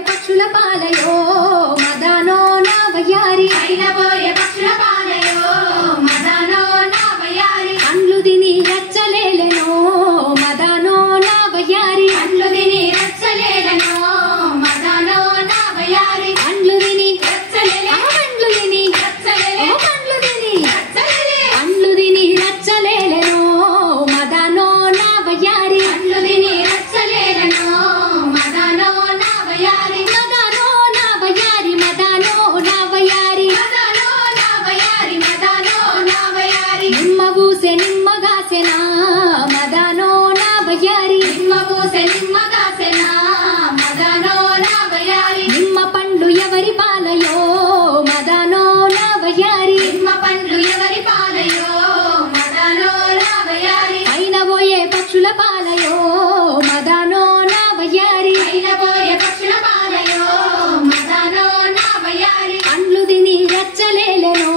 పక్షుల పాలయో మదానో నా వయ్యారి అయినబోయే పక్షుల పాలయో మదానో నా వయ్యారి అండ్లు తిని రచ్చలేలెనో మదానో నా వయ్యారి అండ్లు తిని రచ్చలేలెనో మదానో నా వయ్యారి అండ్లు తిని రచ్చలేలే అండ్లు తిని రచ్చలేలే అండ్లు తిని రచ్చలేలే అండ్లు తిని రచ్చలేలెనో మదానో నా వయ్యారి అండ్లు తిని రచ్చలేలెనో మదానో నా వయ్యారి మదానో నా వయ్యారి మదానో నా వయ్యారి మదానో నా వయ్యారి మదానో నా వయ్యారి నిమ్మ పూసె నిమ్మగాసెనా మదానో నా వయ్యారి నిమ్మ పూసె నిమ్మగాసెనా మదానో నా వయ్యారి నిమ్మ పండ్లు ఎవరి పాలయో మదానో నా వయ్యారి నిమ్మ పండ్లు ఎవరి పాలయో మదానో నా వయ్యారి పైన పోయే పక్షుల పాలయో మదానో నా వయ్యారి అయినబోయే పక్షుల పాలయో మదానో నా వయ్యారి అండ్లు తిని రచ్చలేలెనో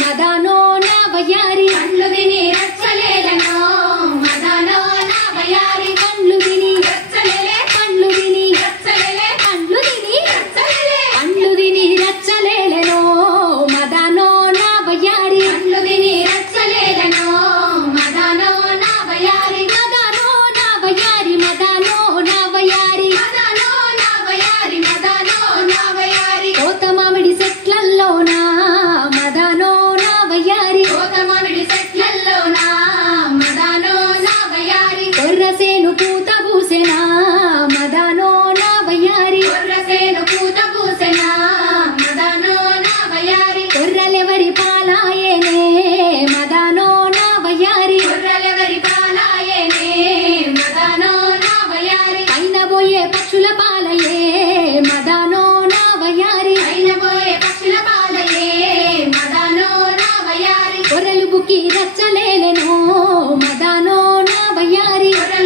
మదానో నా వయ్యారి పండ్లు తిని రచ్చలేలెనో మదానో నా వయ్యారి పండ్లు తిని రచ్చలేలే పండ్లు తిని రచ్చలేలే పండ్లు తిని రచ్చలేలే పండ్లు తిని రచ్చలేలెనో మదానో నా వయ్యారి పండ్లు తిని రచ్చలేలెనో మదానో నా వయ్యారి మదానో నా వయ్యారి మదానో నా వయ్యారి మదానో నా వయ్యారి మదానో నా వయ్యారి కోత మామిడి చెట్లల్లోనా మదానో నా వయ్యారి కోత మామిడి చెట్లల్లోనా మదానో నా వయ్యారి కొర్రసేను పూత పూసెనా మదానో నా వయ్యారి కొర్రసేను పూత పూసెనా మదానో నా వయ్యారి కొర్రలెవరి పాలాయేనే మదానో నా వయ్యారి కొర్రలెవరి పాలాయేనే మదానో నా వయ్యారి పైన పోయే పక్షుల పాలయే మదానో నా వయ్యారి అయినబోయే పక్షుల పాలయే మదానో నా వయ్యారి కొర్రలు బుక్కి రచ్చలేలెనో మదానో నా వయ్యారి కొర్ర